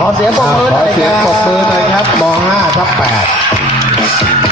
ขอเสียงปรบมือหขน่ออยเสียงปรบมือหน่อยครับม5ทับ8โ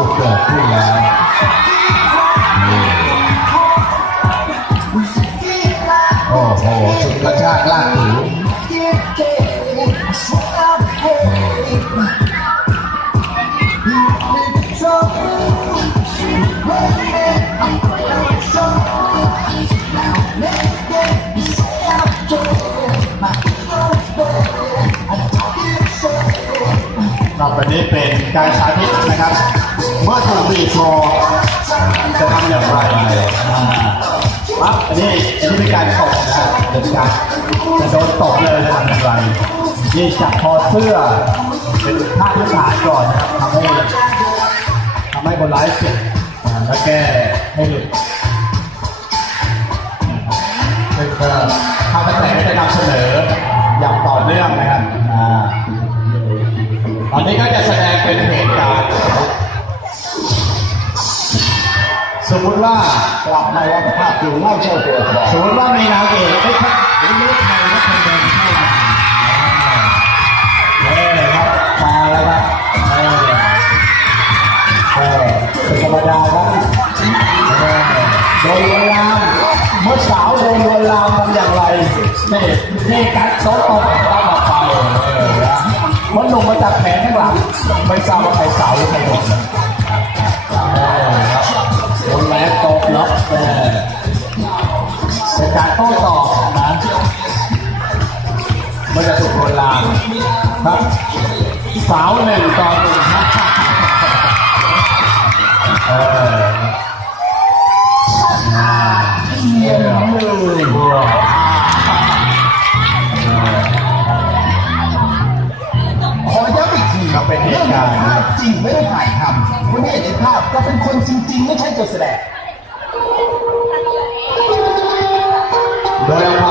ต่อสู้เกิดขึ้นแล้วนี่โอ้โหสุดกระชากลากถูต่อไปนี้เป็นการสาธิตนะครับ เมื่อถูกบีบคอจะทำอย่างไรอ่าปั๊บอันนี้อันนี้เป็นการตบนะเป็นการจะโดนตบเลยจะทำอย่างไรนี่จับคอเสื้อเป็นท่าพื้นฐานก่อนนะครับทำให้ทำให้คนร้ายเจ็บแล้วแก้ให้หลุดซึ่งก็ทางตั้แต่ก็จะนำเสนออย่างต่อเนื่องนะครับอ่าตอนนี้ก็จะแสดงเป็นเหตุการณ์ สมมติว่ากลับมาวัดภาพอยู่เล่าเจ้าตัวบอกสมมติว่ามีนางเอกไม่ใช่เลือกใครก็คนเดินเข้ามาเออครับมาแล้วครับเออเป็นธรรมดาครับโดนลวนลามเมื่อสาวโดนลวนลามทำอย่างไรนี่นี่กัดโต๊ะตบตามออกไปเออมันหนุ่มมาจากแผงข้างหลังไม่ทราบว่าใครสาวหรือใครโดน ลาครับสาวหนึ่งต่อหนึ่งครับเออเยี่ยมเลยขอย้ำอีกทีก็เป็นเรื่องการณ์ภาพจริงไม่ได้ถ่ายทำคนที่เห็นในภาพก็เป็นคนจริง ๆ ไม่ใช่ตัวแสดงโดยเอา